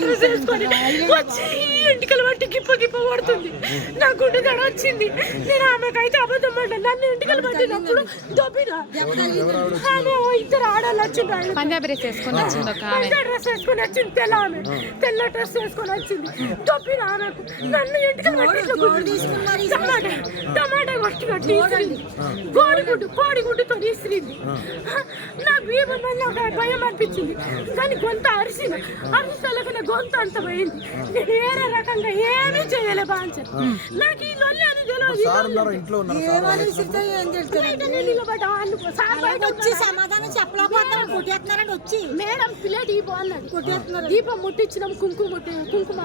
Address వేసుకొని వచ్చి ఇంటికల బట్టి గిప్ప గిప్ప పడుతుంది. నా గుండె దడ వచ్చింది నేను ఆమెకైతే అబద్ధం పడ్డాను నన్ను ఇంటికల పట్టినప్పుడు దొబ్బిన. ఆమె ఇద్దరు ఆడాలి వచ్చింది పంజాబీ డ్రెస్ వేసుకొని వచ్చింది ఒక డ్రెస్ వేసుకొని వచ్చింది తెల్ల ఆమె. తెల్ల డ్రెస్ వేసుకొని వచ్చింది. దొబ్బిన ఆమెకు. నన్ను ఇంటికల పట్టి టమాటా టమాటా కొట్టుకొని కోడిగుడ్డు కోడిగుడ్డుతో తీసింది. నాకు ఏమన్నా నాకు భయం అనిపించింది. దాని కొంత అరిసిన అరిసలకు నాకు గొంత అంత పోయింది. నేను వేరే రకంగా ఏమీ చేయలే బాంచర్ నాకు ఈ లొల్లి అని తెలియదు సార్ ఉన్నారు ఇంట్లో ఉన్నారు సార్. బయటనే నిలబడ్డా వాళ్ళు సార్ బయట వచ్చి సమాధానం చెప్పలేకపోతారు కొట్టేస్తున్నారని వచ్చి. మేడం పిల్ల దీపం అన్నది. దీపం ముట్టించినాం కుంకుమ ముట్టి కుంకుమ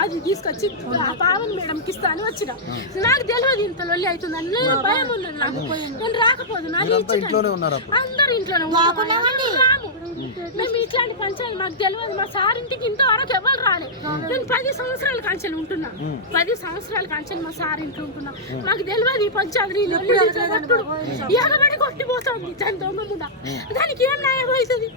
అది తీసుకొచ్చి ఆ పావన్ మేడంకి ఇస్తా అని వచ్చిన. నాకు తెలియదు ఇంత లొల్లి అవుతుంది అని. భయం ఉన్నది నాకు. నేను రాకపోదు ఇచ్చిన- ఇంట్లోనే ఉన్నారు అందరు ఇంట్లోనే. రాము. మేము ఇట్లాంటి పంచాయతీ మాకు తెలియదు. మా సార్ ఇంటికి ఇంతవరకు ఎవరు రాలే. నేను పది సంవత్సరాల కంచెలు ఉంటున్నా. పది సంవత్సరాల కంచెలు మా సార్ ఇంట్లో ఉంటున్నా మాకు తెలియదు ఈ పంచాయతీ. ఎగబడి కొట్టిపోతుంది దాని దొంగ ముండ. దానికి ఏం న్యాయం అవుతుంది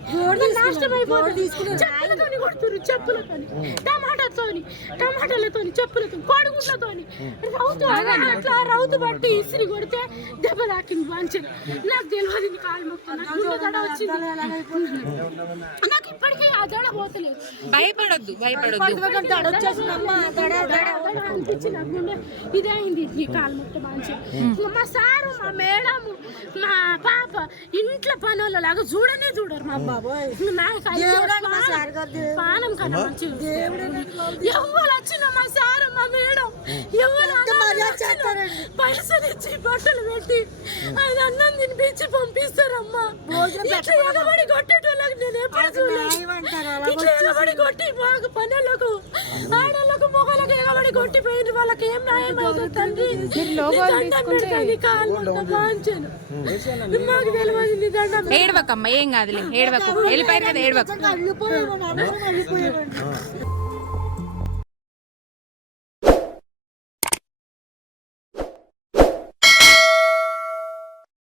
నాశనం అయిపోతుంది చెప్పులతోని కొడుతురు చెప్పులతోని. టమాటాతోని టమాటాలతోని చెప్పులతో కోడిగుడ్లతోని. రౌతు అట్లా రౌతు బట్టి ఇసిరి కొడితే దెబ్బ తాకింది నాకు తెలియదు కాలు మొక్కు నాకు గుండె దడ వచ్చింది. నాకు ఇప్పటికీ ఆ దడ పోతలేదు. భయపడొద్దు భయపడొద్దు. అనిపించి నా గుండె ఇదే అయింది ఈ కాలు ముట్ట మంచి మా సారు మా మేడం మా పాప ఇంట్లో పనుల లాగా చూడనే చూడరు మా అయితే పానం- మంచి ఎవరు వచ్చిన మా సారు మా మేడం ఎవరు పైసలు ఇచ్చి బట్టలు పెట్టి ఆయన అన్నం తినిపించి పంపిస్తారమ్మా. ఇట్లా ఎగబడి కొట్టేటోళ్ళకి నేను ఎప్పుడు చూడలేదు. ఇట్లా ఎగబడి కొట్టి మాకు పనులకు ఆడోళ్ళకు మొగలకు ఎగబడి కొట్టిపోయిన వాళ్ళకి ఏం న్యాయం అవుతుంది తండ్రి. మాకు తెలియదు నీ దండం ఏడవకమ్మ ఏం కాదులే ఏడవకు. వెళ్ళిపోయారు కదా ఏడవకు.